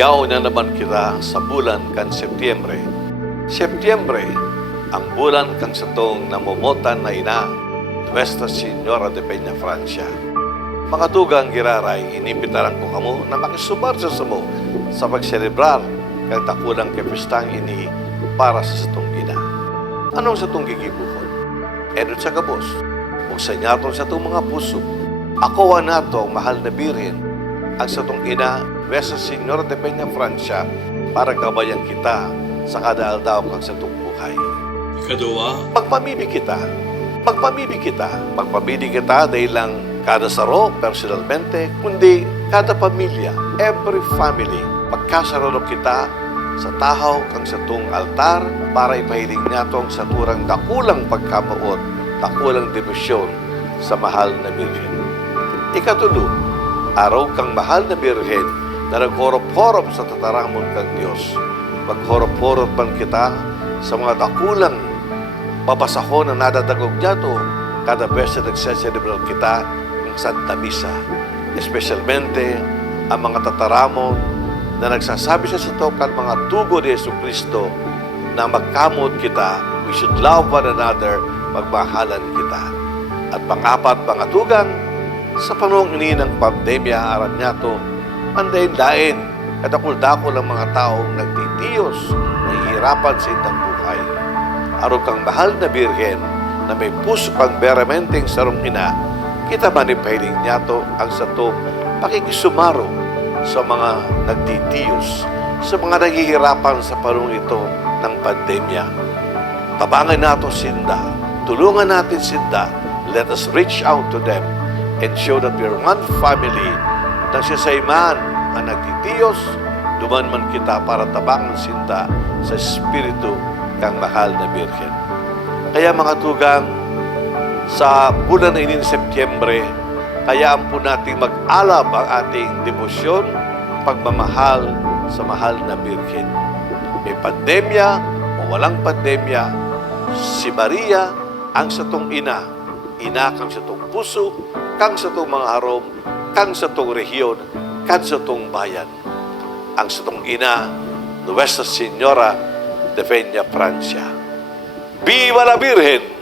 Yaw na naman kita sa bulan kan Setyembre. Setyembre, ang bulan kang satong namumotan na ina, Nuestra Señora de Peña, Francia. Makatugang giraray, inipitaran ko kamo na makisubar sa sumo sa pagselebrar kang takulang kepistang ini para sa satong ina. Anong satong gigibuhon? Edot sa gabos, kung sa inyaton sa itong mga puso, ako nato ang mahal na birin, ang satong ina, Nuestra Señora de Peña, Francia, para gabayan kita sa kadaaldaw kang satong buhay. Ikaduwa, Magpamibig kita. Magpamibig kita dahil lang kada saro, personalmente, kundi kada pamilya, every family. Magkasaralo kita sa tahaw kang satong altar para ipahiling natong sa turang dakulang pagkamaot, dakulang debosyon sa mahal na Birhen. Ikatulo, araw kang mahal na Birhen na naghorop-horop sa tataramon kang Diyos. Maghorop-horop man kita sa mga dakulang babasahon na nadadagog dyato kada beses na nagseselebrar kita ng Santa Misa. Especialmente ang mga tataramon na nagsasabi sa satokan mga tugo ni Jesucristo na magkamot kita, we should love one another, magmahalan kita. At pang-apat, pangatugan, sa panahon ini ng pandemya, aram niya to, andayin lain, kadakul-dakul ang mga taong nagtitiyos, nahihirapan sa indang buhay. Araw kang mahal na Birhen, na may puso pang beramenteng sarong ina, kita manipahiling niya to ang sato pakikisumaro sa mga nagtitiyos, sa mga naghihirapan sa panahon ito ng pandemya. Tabangan nato sinda, tulungan natin sinda, let us reach out to them and show that we are one family nang siya sa iman ang nagtitiyos, duman man kita para tabangan sinta sa Espiritu kang mahal na Birhen. Kaya mga tugang, sa bulan na ini ng Setyembre, kayaan po natin mag-alab ang ating debosyon, pagmamahal sa mahal na Birhen. May pandemya o walang pandemya, si Maria ang satong ina, ina kang satong puso, kang satong mga harom, kang satong rehiyon, kang satong bayan. Ang satong ina, Nuestra Señora de Peña, Francia. Viva la Virgen!